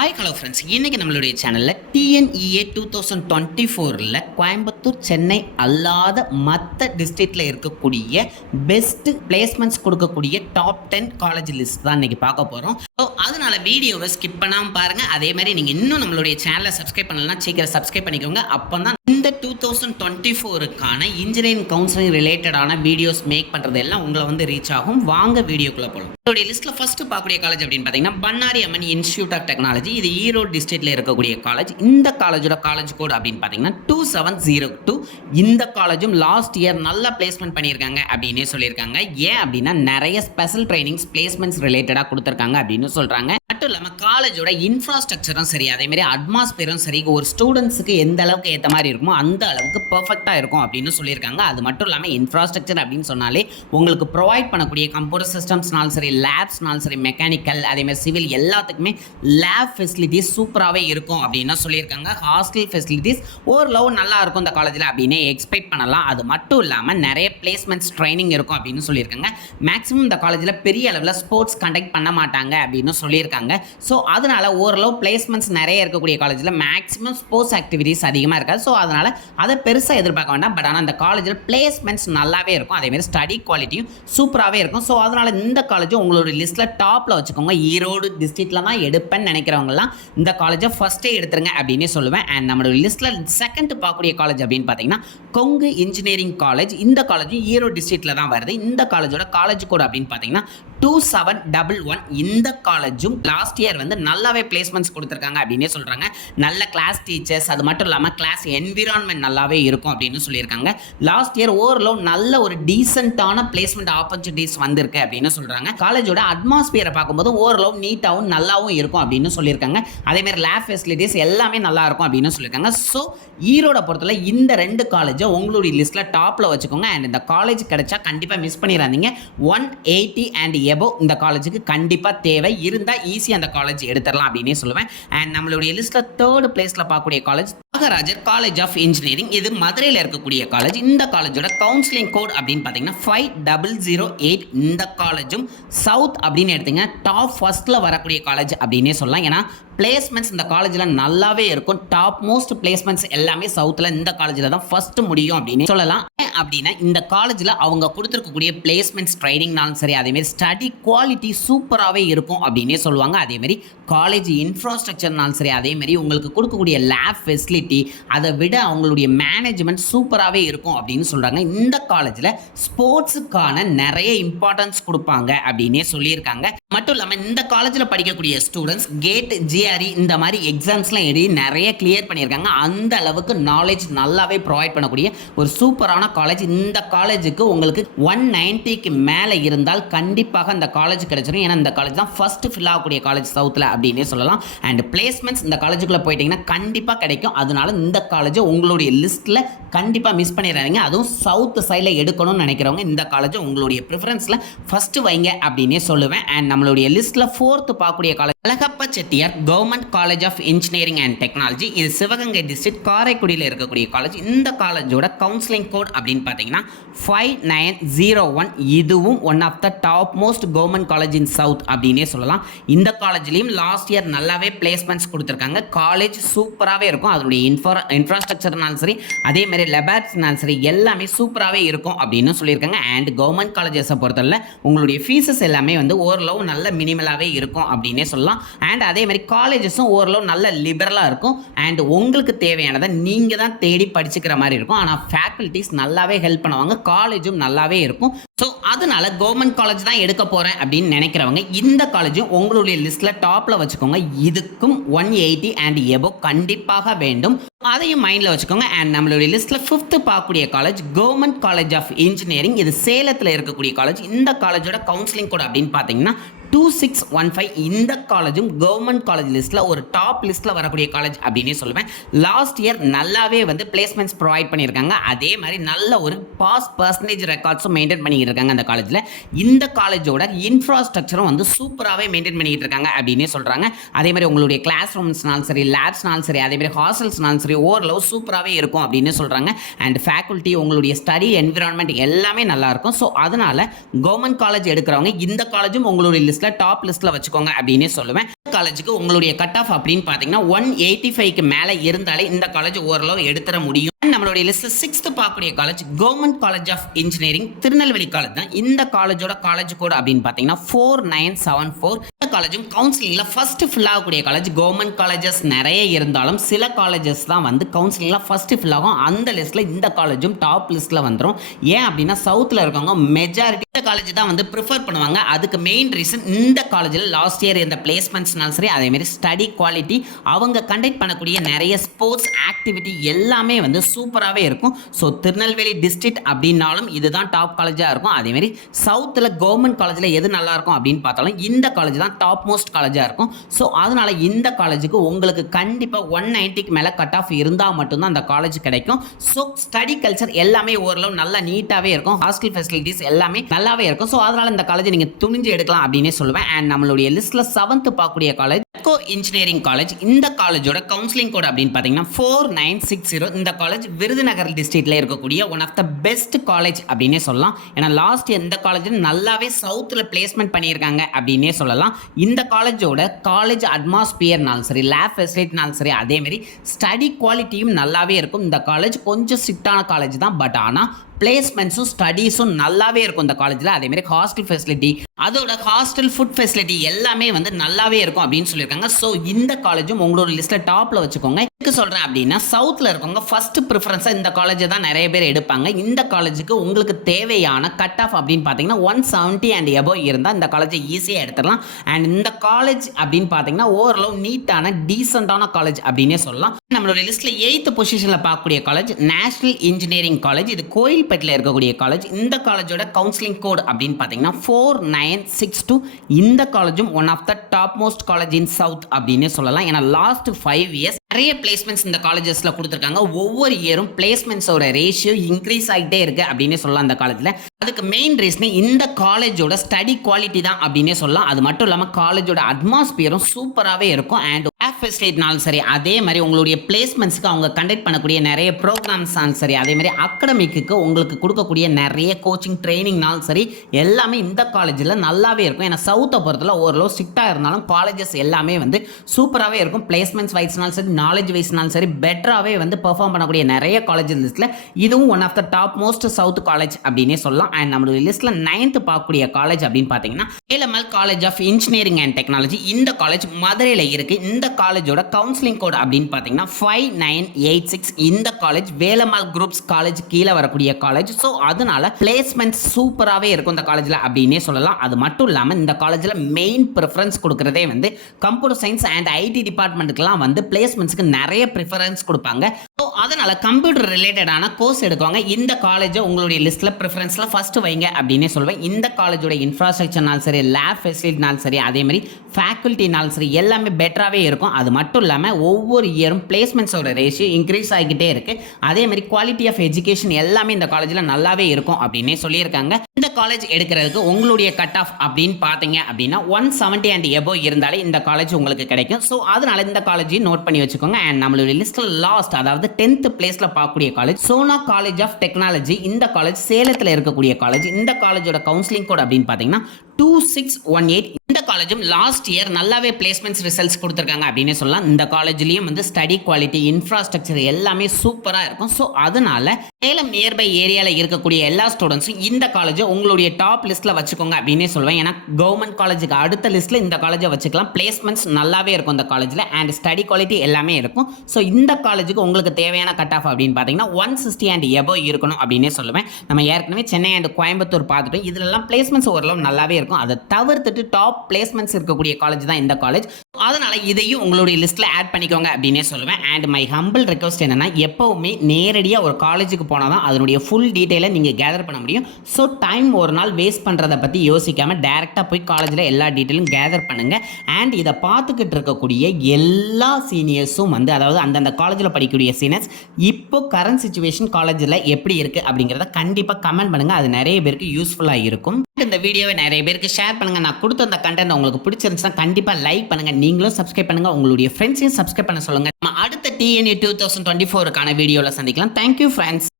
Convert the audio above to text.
Hi hello friends, இன்றைக்கி நம்மளுடைய சேனலில் டிஎன்இஏ 2024ல் கோயம்புத்தூர் சென்னை அல்லாத மற்ற டிஸ்ட்ரிக்டில் இருக்கக்கூடிய பெஸ்ட்டு பிளேஸ்மெண்ட்ஸ் கொடுக்கக்கூடிய டாப் 10 காலேஜ் லிஸ்ட் தான் இன்றைக்கி பார்க்க போகிறோம். ஸோ அதனால் வீடியோவை ஸ்கிப் பண்ணாமல் பாருங்கள். அதே மாதிரி நீங்கள் இன்னும் நம்மளுடைய சேனலை சப்ஸ்கிரைப் பண்ணலன்னா சீக்கிரம் சப்ஸ்கிரைப் பண்ணிக்கோங்க. அப்போ தான் இந்த 2024க்கான இன்ஜினியரிங் கவுன்சிலிங் ரிலேட்டடான வீடியோஸ் மேக் பண்ணுறது எல்லாம் உங்களை வந்து ரீச் ஆகும். வாங்க வீடியோக்குள்ளே போகலாம். நம்மளுடைய லிஸ்ட்டில் ஃபஸ்ட்டு பார்க்கக்கூடிய காலேஜ் அப்படின்னு பார்த்தீங்கன்னா Bannari Amman institute of technology. இது ஈரோடு டிஸ்ட்ரிக்ட்ல இருக்கக்கூடிய காலேஜ். இந்த காலேஜோட காலேஜ் கோட் அப்படின்னு பார்த்தீங்கன்னா 2702. இந்த காலேஜும் லாஸ்ட் இயர் நல்ல பிளேஸ்மெண்ட் பண்ணியிருக்காங்க அப்படின்னே சொல்லியிருக்காங்க. ஏன் அப்படின்னா நிறைய ஸ்பெஷல் ட்ரைனிங்ஸ் பிளேஸ்மெண்ட்ஸ் ரிலேட்டடாக கொடுத்துருக்காங்க அப்படின்னு சொல்கிறாங்க. மட்டும் இல்லாமல் காலேஜோட இன்ஃப்ராஸ்ட்ரக்சரும் சரி, அதேமாதிரி அட்மாஸ்பியரும் சரி, ஒரு ஸ்டூடெண்ட்ஸுக்கு எந்த அளவுக்கு ஏற்ற மாதிரி இருக்குமோ அந்த அளவுக்கு பர்ஃபெக்டாக இருக்கும் அப்படின்னு சொல்லியிருக்காங்க. அது மட்டும் இல்லாமல் இன்ஃப்ராஸ்ட்ரக்சர் அப்படின்னு சொன்னாலே உங்களுக்கு ப்ரொவைட் பண்ணக்கூடிய கம்ப்யூட்டர் சிஸ்டம்ஸ்னாலும் சரி, லேப்ஸ்னாலும் சரி, மெக்கானிக்கல் அதேமாதிரி சிவில் எல்லாத்துக்குமே லேப் ஃபெசிலிட்டிஸ் சூப்பராகவே இருக்கும் அப்படின்னு சொல்லியிருக்காங்க. ஹாஸ்டல் ஃபெசிலிட்டிஸ் ஓரளவு நல்லா இருக்கும் இந்த காலேஜில் அப்படின்னு எக்ஸ்பெக்ட் பண்ணலாம். அது மட்டும் இல்லாமல் நிறைய பிளேஸ்மெண்ட்ஸ் ட்ரைனிங் இருக்கும் அப்படின்னு சொல்லியிருக்காங்க. மேக்ஸிமம் இந்த காலேஜில் பெரிய அளவில் ஸ்போர்ட்ஸ் கண்டக்ட் பண்ண மாட்டாங்க அப்படின்னு சொல்லியிருக்காங்க. ஸோ அதனால் ஓரளவு பிளேஸ்மெண்ட்ஸ் நிறைய இருக்கக்கூடிய காலேஜில் மேக்ஸிமம் ஸ்போர்ட்ஸ் ஆக்டிவிட்டீஸ் அதிகமாக இருக்காது. ஸோ அதனால் அதை பெருசாக எதிர்பார்க்க வேண்டாம். பட் ஆனால் இந்த காலேஜில் பிளேஸ்மெண்ட்ஸ் நல்லாவே இருக்கும். அதேமாதிரி ஸ்டடி குவாலிட்டியும் சூப்பராகவே இருக்கும். ஸோ அதனால் இந்த காலேஜும் உங்களோட லிஸ்ட்டில் டாப்பில் வச்சுக்கோங்க. ஈரோடு டிஸ்ட்ரிக்டில் தான் எடுப்பேன்னு நினைக்கிறவங்கலாம் இந்த காலேஜை ஃபஸ்ட்டே எடுத்துருங்க அப்படின்னே சொல்லுவேன். அண்ட் நம்மளோட லிஸ்ட்டில் செகண்ட் பார்க்கக்கூடிய காலேஜ் அப்படின்னு பார்த்தீங்கன்னா கொங்கு இன்ஜினியரிங் காலேஜ். இந்த காலேஜும் ஈரோடு டிஸ்ட்ரிக்டில் தான் வருது. இந்த காலேஜோட காலேஜ் கோட் அப்படின்னு பார்த்தீங்கன்னா 2711. இந்த காலேஜும் லாஸ்ட் இயர் வந்து நல்லாவே பிளேஸ்மெண்ட்ஸ் கொடுத்துருக்காங்க அப்படின்னே சொல்கிறாங்க. நல்ல கிளாஸ் டீச்சர்ஸ், அது மட்டும் இல்லாமல் கிளாஸ் என்விரான்மெண்ட் நல்லாவே இருக்கும் அப்படின்னு சொல்லியிருக்காங்க. லாஸ்ட் இயர் ஓரளவு நல்ல ஒரு டீசென்ட்டான பிளேஸ்மெண்ட் ஆப்பர்ச்சுனிட்டிஸ் வந்திருக்கு அப்படின்னு சொல்கிறாங்க. காலேஜோட அட்மாஸ்பியரை பார்க்கும்போது ஓரளவு நீட்டாகவும் நல்லாவும் இருக்கும் அப்படின்னு சொல்லியிருக்காங்க. அதேமாதிரி லேப் ஃபெசிலிட்டிஸ் எல்லாமே நல்லா இருக்கும் அப்படின்னு சொல்லியிருக்காங்க. ஸோ ஈரோட பொறுத்தவரை இந்த ரெண்டு காலேஜை உங்களுடைய லிஸ்ட்டில் டாப்பில் வச்சுக்கோங்க. அண்ட் இந்த காலேஜ் கிடைச்சா கண்டிப்பாக மிஸ் பண்ணிடாதீங்க. 180 அண்ட் எபோவ் இந்த காலேஜுக்கு கண்டிப்பாக தேவை இருந்தால் ஈஸியாக அந்த காலேஜ் எடுத்துடலாம் அப்படின்னே சொல்லுவேன். அண்ட் நம்மளுடைய லிஸ்ட்டில் தேர்ட் பிளேஸில் பார்க்கக்கூடிய college Nagarajar college of engineering. இது மதுரையில் இருக்கக்கூடிய காலேஜ். இந்த காலேஜோட கவுன்சிலிங் கோட் அப்படின்னு பார்த்தீங்கன்னா 5008. இந்த காலேஜும் சவுத் அப்படின்னு எடுத்தீங்கன்னா டாப் ஃபர்ஸ்ட்டில் வரக்கூடிய காலேஜ் அப்படின்னே சொல்லலாம். ஏன்னா பிளேஸ்மெண்ட்ஸ் இந்த காலேஜில் நல்லாவே இருக்கும். டாப் மோஸ்ட் பிளேஸ்மெண்ட்ஸ் எல்லாமே சவுத்தில் இந்த காலேஜில் தான் ஃபர்ஸ்ட் முடியும் அப்படின்னு சொல்லலாம். அப்படின்னா இந்த காலேஜில் அவங்க கொடுத்துருக்கக்கூடிய பிளேஸ்மெண்ட்ஸ் ட்ரைனிங்னாலும் சரி, அதேமாரி ஸ்டடி குவாலிட்டி சூப்பராகவே இருக்கும் அப்படின்னே சொல்லுவாங்க. அதேமாரி காலேஜ் இன்ஃப்ராஸ்ட்ரக்சர்னாலும் சரி, அதேமாரி உங்களுக்கு கொடுக்கக்கூடிய லேப் ஃபெசிலிட்டி, அதை விட அவங்களுடைய மேனேஜ்மெண்ட் சூப்பராகவே இருக்கும் அப்படின்னு சொல்கிறாங்க. இந்த காலேஜில் ஸ்போர்ட்ஸுக்கான நிறைய இம்பார்ட்டன்ஸ் கொடுப்பாங்க அப்படின்னே சொல்லியிருக்காங்க. மட்டும் இல்லாமல் இந்த காலேஜில் படிக்கக்கூடிய ஸ்டூடெண்ட்ஸ் கேட், ஜிஆர்இ இந்த மாதிரி எக்ஸாம்ஸ்லாம் எழுதி நிறைய கிளியர் பண்ணியிருக்காங்க. அந்த அளவுக்கு நாலேஜ் நல்லாவே ப்ரொவைட் பண்ணக்கூடிய ஒரு சூப்பரான காலேஜ். இந்த காலேஜுக்கு உங்களுக்கு 190க்கு மேலே இருந்தால் கண்டிப்பாக இந்த காலேஜ் கிடைச்சிடும். ஏன்னா இந்த காலேஜ் தான் ஃபர்ஸ்ட் ஃபில் ஆகக்கூடிய காலேஜ் சவுத்தில் அப்படின்னே சொல்லலாம். அண்ட் பிளேஸ்மெண்ட்ஸ் இந்த காலேஜுக்குள்ளே போயிட்டீங்கன்னா கண்டிப்பாக கிடைக்கும். அதனால இந்த காலேஜை உங்களுடைய லிஸ்ட்டில் கண்டிப்பாக மிஸ் பண்ணிடுறாங்க. அதுவும் சவுத் சைடில் எடுக்கணும்னு நினைக்கிறவங்க இந்த காலேஜை உங்களுடைய ப்ரிஃபரன்ஸில் ஃபஸ்ட்டு வைங்க அப்படின்னே சொல்லுவேன். அண்ட் நம்மளுடைய லிஸ்ட்டில் ஃபோர்த்து பார்க்கக்கூடிய college Alagappa Chettiar government college of engineering and technology. இது சிவகங்கை டிஸ்ட்ரிக்ட் காரைக்குடியில் இருக்கக்கூடிய காலேஜ். இந்த காலேஜோட கவுன்சிலிங் கோட் அப்படின்னு பார்த்தீங்கன்னா 5901. இதுவும் one of the top most government college in south அப்படின்னே சொல்லலாம். இந்த காலேஜ்லேயும் லாஸ்ட் இயர் நல்லாவே பிளேஸ்மெண்ட்ஸ் கொடுத்துருக்காங்க. காலேஜ் சூப்பராகவே இருக்கும். அதனுடைய இன்ஃப்ராஸ்ட்ரக்சர்னாலும் சரி, அதே மாதிரி லெபார்ட்ஸ்னாலும் சரி, எல்லாமே சூப்பராகவே இருக்கும் அப்படின்னு சொல்லியிருக்காங்க. அண்ட் கவர்மெண்ட் காலேஜஸை பொறுத்தவரை உங்களுடைய ஃபீஸஸ் எல்லாமே வந்து ஓரளவு நல்ல மினிமலாகவே இருக்கும் அப்படின்னே சொல்லலாம். அண்ட் அதே மாதிரி காலேஜஸும் ஓரளவு நல்ல லிபரலாக இருக்கும். அண்ட் உங்களுக்கு தேவையானதை நீங்கள் தான் தேடி படிச்சுக்கிற மாதிரி இருக்கும். ஆனால் ஃபேக்கல்ட்டிஸ் நல்லாவே ஹெல்ப் பண்ணுவாங்க. காலேஜும் நல்லாவே இருக்கும். ஸோ அதனால கவர்மெண்ட் காலேஜ் தான் எடுக்க போகிறேன் அப்படின்னு நினைக்கிறவங்க இந்த காலேஜும் உங்களுடைய லிஸ்ட்டில் டாப்பில் வச்சுக்கோங்க. இதுக்கும் 180 அண்ட் எபோவ் கண்டிப்பாக வேண்டும். அதையும் மைண்டில் வச்சுக்கோங்க. அண்ட் நம்மளுடைய லிஸ்ட்டில் ஃபிஃப்த்து பார்க்கக்கூடிய college government college of engineering. இது சேலத்தில் இருக்கக்கூடிய காலேஜ். இந்த காலேஜோட கவுன்சிலிங் கோட் அப்படின்னு பார்த்தீங்கன்னா 2615. இந்த காலேஜும் கவர்மெண்ட் காலேஜ் லிஸ்ட்டில் ஒரு டாப் லிஸ்ட்டில் வரக்கூடிய காலேஜ் அப்படின்னே சொல்லுவேன். லாஸ்ட் இயர் நல்லாவே வந்து பிளேஸ்மெண்ட்ஸ் ப்ரொவைட் பண்ணியிருக்காங்க. அதே மாதிரி நல்ல ஒரு பாஸ் பர்சன்டேஜ் ரெக்கார்ட்ஸும் மெயின்டைன் பண்ணிக்கிட்டு இருக்காங்க அந்த காலேஜில். இந்த காலேஜோட இன்ஃப்ராஸ்ட்ரக்சரும் வந்து சூப்பராகவே மெயின்டைன் பண்ணிக்கிட்டு இருக்காங்க அப்படின்னே சொல்கிறாங்க. அதே மாதிரி உங்களுடைய கிளாஸ் ரூம்ஸ்னாலும் சரி, லேப்ஸ்னாலும் சரி, அதே மாதிரி ஹாஸ்டல்ஸ்னாலும் சரி ஓரளவு சூப்பராகவே இருக்கும் அப்படின்னு சொல்கிறாங்க. அண்ட் ஃபேக்கல்ட்டி, உங்களுடைய ஸ்டடி என்விரான்மெண்ட் எல்லாமே நல்லாயிருக்கும். ஸோ அதனால் கவர்மெண்ட் காலேஜ் எடுக்கிறவங்க இந்த காலேஜும் உங்களுடைய லிஸ்ட் லிஸ்ட்டில் டாப் லிஸ்ட்டில் வச்சுக்கோங்க அப்படின்னே சொல்லுவேன். காலேஜுக்கு உங்களுடைய கட் ஆஃப் அப்படின்னு பார்த்தீங்கன்னா 185க்கு மேலே இருந்தாலே இந்த காலேஜ் ஓரளவு எடுத்துட முடியும். நம்மளுடைய லிஸ்ட்டில் 6th பார்க்கக்கூடிய college government college of engineering Tirunelveli college தான். இந்த காலேஜோட காலேஜ் கோட் அப்படின்னு பார்த்தீங்கன்னா 4974. இந்த காலேஜும் கவுன்சிலிங்கில் ஃபர்ஸ்ட் ஃபில் ஆகக்கூடிய காலேஜ். கவர்மெண்ட் காலேஜஸ் நிறைய இருந்தாலும் சில காலேஜஸ் தான் வந்து கவுன்சிலிங்கில் ஃபர்ஸ்ட் ஃபில் ஆகும். அந்த லிஸ்ட்டில் இந்த காலேஜும் டாப் லிஸ்ட்டில் வந்துடும். ஏன் அப்படின்னா சவுத்தில் இருக்கவங்க மெஜாரிட்டி இந்த காலேஜ் தான் வந்து ப்ரிஃபர் பண்ணுவாங்க. அதுக்கு மெயின் ரீசன் இந்த காலேஜில் லாஸ்ட் இயர் இந்த பிளேஸ்மெண்ட்ஸ்னாலும் சரி, அதேமாரி ஸ்டடி குவாலிட்டி, அவங்க கண்டக்ட் பண்ணக்கூடிய நிறைய ஸ்போர்ட்ஸ் ஆக்டிவிட்டி எல்லாமே வந்து சூப்பராகவே இருக்கும். ஸோ திருநெல்வேலி டிஸ்ட்ரிக்ட் அப்படின்னாலும் இதுதான் டாப் காலேஜாக இருக்கும். அதேமாரி சவுத்தில் கவர்மெண்ட் காலேஜில் எது நல்லா இருக்கும் அப்படின்னு பார்த்தாலும் இந்த காலேஜ் தான் டாப் மோஸ்ட் காலேஜாக இருக்கும். ஸோ அதனால் இந்த காலேஜுக்கு உங்களுக்கு கண்டிப்பாக 190க்கு மேலே கட் ஆஃப் இருந்தால் மட்டும்தான் அந்த காலேஜ் கிடைக்கும். ஸோ ஸ்டடி கல்ச்சர் எல்லாமே ஓரளவு நல்லா நீட்டாகவே இருக்கும். ஹாஸ்டல் ஃபெசிலிட்டிஸ் எல்லாமே நல்லாவே இருக்கும். ஸோ அதனால் இந்த காலேஜ் நீங்கள் துணிஞ்சு எடுக்கலாம் அப்படின்னே சொல்லுவேன். அண்ட் நம்மளுடைய லிஸ்ட்டில் 7th பார்க்கக்கூடிய காலேஜ் இன்ஜினியரிங் காலேஜ். இந்த காலேஜோட கவுன்சிலிங் கோட் அப்படின்னு பார்த்தீங்கன்னா 4960. இந்த காலேஜ் விருதுநகர் டிஸ்ட்ரிக்ட்ல இருக்கக்கூடிய one of the best college அப்படின்னே சொல்லலாம். ஏன்னா லாஸ்ட் இந்த காலேஜ் நல்லாவே சவுத்தில் பிளேஸ்மெண்ட் பண்ணியிருக்காங்க அப்படின்னே சொல்லலாம். இந்த காலேஜோட காலேஜ் அட்மாஸ்பியர்னாலும் சரி, லேப் ஃபெசிலிட்டினாலும் சரி, அதேமாரி ஸ்டடி குவாலிட்டியும் நல்லாவே இருக்கும். இந்த காலேஜ் கொஞ்சம் ஸ்ட்ரிக்டான காலேஜ் தான். பட் ஆனால் பிளேஸ்மெண்ட்ஸும் ஸ்டடீஸும் நல்லாவே இருக்கும் இந்த காலேஜில். அதேமாதிரி ஹாஸ்டல் ஃபெசிலிட்டி, அதோட ஹாஸ்டல் ஃபுட் ஃபெசிலிட்டி எல்லாமே வந்து நல்லாவே இருக்கும் அப்படின்னு சொல்லியிருக்காங்க. ஸோ இந்த காலேஜும் உங்களோட லிஸ்ட்டில் டாப்பில் வச்சுக்கோங்க. எதுக்கு சொல்கிறேன் அப்படின்னா சவுத்தில் இருக்கவங்க ஃபர்ஸ்ட் ப்ரிஃபரன்ஸாக இந்த காலேஜை தான் நிறைய பேர் எடுப்பாங்க. இந்த காலேஜுக்கு உங்களுக்கு தேவையான கட் ஆஃப் அப்படின்னு பார்த்தீங்கன்னா 170 அண்ட் எபோவ் இருந்தால் இந்த காலேஜை ஈஸியாக எடுத்துடலாம். அண்ட் இந்த காலேஜ் அப்படின்னு பார்த்தீங்கன்னா ஓரளவு நீட்டான டீசெண்டான காலேஜ் அப்படின்னே சொல்லலாம். நம்மளுடைய லிஸ்ட்டில் 8th பொசிஷனில் பார்க்கக்கூடிய காலேஜ் நேஷனல் இன்ஜினியரிங் காலேஜ். இது கோயில்பேட்டில் இருக்கக்கூடிய காலேஜ். இந்த காலேஜோட கவுன்சிலிங் கோட் அப்படின்னு பார்த்தீங்கன்னா 4962. இந்த காலேஜும் one of the top most college in south அப்படின்னே சொல்லலாம். ஏன்னா லாஸ்ட் 5 இயர்ஸ் நிறைய பிளேஸ்மெண்ட்ஸ் இந்த காலேஜஸில் கொடுத்துருக்காங்க. ஒவ்வொரு இயரும் பிளேஸ்மெண்ட்ஸோட ரேஷியோ இன்க்ரீஸ் ஆகிட்டே இருக்கு அப்படின்னே சொல்லலாம் அந்த காலேஜில். அதுக்கு மெயின் ரீசனே இந்த காலேஜோட ஸ்டடி குவாலிட்டி தான் அப்படின்னே சொல்லலாம். அது மட்டும் இல்லாமல் காலேஜோட அட்மாஸ்பியரும் சூப்பராகவே இருக்கும். அண்ட் ஃபெசிலிட்டினாலும் சரி, அதே மாதிரி உங்களுடைய பிளேஸ்மெண்ட்ஸ்க்கு அவங்க கண்டக்ட் பண்ணக்கூடிய நிறைய ப்ரோக்ராம்ஸ்னாலும் சரி, அதே மாதிரி அகடமிக்கு உங்களுக்கு கொடுக்கக்கூடிய நிறைய கோச்சிங் ட்ரைனிங்னாலும் சரி, எல்லாமே இந்த காலேஜில் நல்லாவே இருக்கும். ஏன்னா சவுத்தை பொறுத்தல ஓரளவு ஸ்ட்ரிக்டாக இருந்தாலும் காலேஜஸ் எல்லாமே வந்து சூப்பராகவே இருக்கும். பிளேஸ்மெண்ட்ஸ் வைஸ்னாலும் சரி, நாலேஜ் வைஸ்னாலும் சரி, பெட்டராகவே வந்து பெர்ஃபார்ம் பண்ணக்கூடிய நிறைய காலேஜஸ் லிஸ்ட்டில் இதுவும் one of the top most south college அப்படின்னே சொல்லலாம். அண்ட் நம்மளுடைய லிஸ்ட்டில் 9th பார்க்கக்கூடிய காலேஜ் அப்படின்னு பார்த்தீங்கன்னா Velammal college of engineering and technology. இந்த காலேஜ் மதுரையில் இருக்குது. இந்த காலேஜோட கவுன்சிலிங் கோட் அப்படின்னு பார்த்தீங்கன்னா 5986. இந்த காலேஜ் வேலம்மாள் குரூப்ஸ் காலேஜ் கீழே வரக்கூடிய காலேஜ். ஸோ அதனால பிளேஸ்மெண்ட் சூப்பராகவே இருக்கும் இந்த காலேஜில் அப்படின்னே சொல்லலாம். அது மட்டும் இல்லாமல் இந்த காலேஜில் மெயின் ப்ரிஃபரன்ஸ் கொடுக்குறதே வந்து கம்ப்யூட்டர் சயின்ஸ் அண்ட் ஐடி டிபார்ட்மெண்ட்டுக்கெல்லாம் வந்து பிளேஸ்மெண்ட்ஸ்க்கு நிறைய ப்ரிஃபரன்ஸ் கொடுப்பாங்க. ஸோ அதனால கம்ப்யூட்டர் ரிலேட்டடான கோர்ஸ் எடுக்குவாங்க. இந்த காலேஜை உங்களுடைய லிஸ்ட்டில் ப்ரிஃபரன்ஸில் ஃபர்ஸ்ட் வைங்க அப்படின்னே சொல்வேன். இந்த காலேஜோட இன்ஃப்ராஸ்ட்ரக்சர்னாலும் சரி, லேப் ஃபெசிலிட்டினாலும் சரி, அதே மாதிரி ஃபேக்கல்ட்டினாலும் சரி, எல்லாமே பெட்டராகவே இருக்கும். அது மட்டும் இல்லாமல் ஒவ்வொரு இயரும் பிளேஸ்மெண்ட்ஸோட ரேஷியோ இன்க்ரீஸ் ஆகிக்கிட்டே இருக்கு. அதே மாதிரி குவாலிட்டி ஆஃப் எஜுகேஷன் எல்லாமே இந்த காலேஜில் நல்லாவே இருக்கும் அப்படின்னே சொல்லியிருக்காங்க. இந்த காலேஜ் எடுக்கிறதுக்கு உங்களுடைய கட் ஆஃப் அப்படின்னு பார்த்தீங்க அப்படின்னா 170 அண்ட் எபோவ் இருந்தாலே இந்த காலேஜ் உங்களுக்கு கிடைக்கும். ஸோ அதனால இந்த காலேஜையும் நோட் பண்ணி வச்சுக்கோங்க. அண்ட் நம்மளுடைய லிஸ்ட்டில் லாஸ்ட், அதாவது 10th பிளேஸில் பார்க்கக்கூடிய college Sona college of technology. இந்த காலேஜ் சேலத்தில் இருக்கக்கூடிய காலேஜ். இந்த காலேஜோட கவுன்சிலிங் கோட் அப்படின்னு பார்த்தீங்கன்னா 2618. இந்த காலேஜும் லாஸ்ட் இயர் நல்லாவே பிளேஸ்மெண்ட்ஸ் ரிசல்ட்ஸ் கொடுத்துருக்காங்க அப்படின்னு சொல்லலாம். இந்த காலேஜ்லேயும் வந்து ஸ்டடி குவாலிட்டி, இன்ஃப்ராஸ்ட்ரக்சர் எல்லாமே சூப்பராக இருக்கும். ஸோ அதனால சேலம் நியர்பை ஏரியாவில் இருக்கக்கூடிய எல்லா ஸ்டூடெண்ட்ஸும் இந்த காலேஜை உங்களுடைய டாப் லிஸ்ட்டில் வச்சுக்கோங்க அப்படின்னே சொல்லுவேன். ஏன்னா கவர்மெண்ட் காலேஜுக்கு அடுத்த லிஸ்ட்டில் இந்த காலேஜை வச்சுக்கலாம். பிளேஸ்மெண்ட்ஸ் நல்லாவே இருக்கும் இந்த காலேஜில். அண்ட் ஸ்டடி குவாலிட்டி எல்லாமே இருக்கும். ஸோ இந்த காலேஜுக்கு உங்களுக்கு தேவையான கட் ஆஃப் அப்படின்னு பார்த்தீங்கன்னா 160 அண்ட் எபோவ் இருக்கணும் அப்படின்னே சொல்லுவேன். நம்ம ஏற்கனவே சென்னை அண்ட் கோயம்புத்தூர் பார்த்துட்டோம். இதுலலாம் பிளேஸ்மெண்ட்ஸ் ஓரளவு நல்லாவே இருக்கும். அதை தவிர்த்துட்டு டாப் பிளேஸ்மெண்ட்ஸ் இருக்கக்கூடிய காலேஜ் தான் இந்த காலேஜ். அதனால இதையும் உங்களுடைய லிஸ்ட்டில் ஆட் பண்ணிக்கோங்க அப்படின்னே சொல்லுவேன். அண்ட் மை ஹம்பிள் ரெக்வஸ்ட் என்னன்னா, எப்பவுமே நேரடியாக ஒரு காலேஜுக்கு போனால் தான் அதனுடைய ஃபுல் டீட்டெயிலை நீங்கள் கேதர் பண்ண முடியும். ஸோ டைம் ஒரு நாள் வேஸ்ட் பண்ணுறதை பற்றி யோசிக்காமல் டேரெக்டாக போய் காலேஜில் எல்லா டீட்டெயிலும் கேதர் பண்ணுங்கள். அண்ட் இதை பார்த்துக்கிட்டு இருக்கக்கூடிய எல்லா சீனியர்ஸும் வந்து, அதாவது அந்தந்த காலேஜில் படிக்கக்கூடிய சீனியர்ஸ் இப்போ கரண்ட் சிச்சுவேஷன் காலேஜில் எப்படி இருக்குது அப்படிங்கிறத கண்டிப்பாக கமெண்ட் பண்ணுங்கள். அது நிறைய பேருக்கு யூஸ்ஃபுல்லாக இருக்கும். இந்த வீடியோவை நிறைய பேருக்கு ஷேர் பண்ணுங்கள். நான் கொடுத்த அந்த கண்டென்ட் உங்களுக்கு பிடிச்சிருந்துச்சுன்னா கண்டிப்பாக லைக் பண்ணுங்கள். நீங்களும் சப்ஸ்கிரைப் பண்ணுங்கள். உங்களுடைய ஃப்ரெண்ட்ஸையும் சப்ஸ்கிரைப் பண்ண சொல்லுங்கள். நம்ம அடுத்த TNA 2024க்கான வீடியோவில் சந்திக்கலாம். Thank you friends.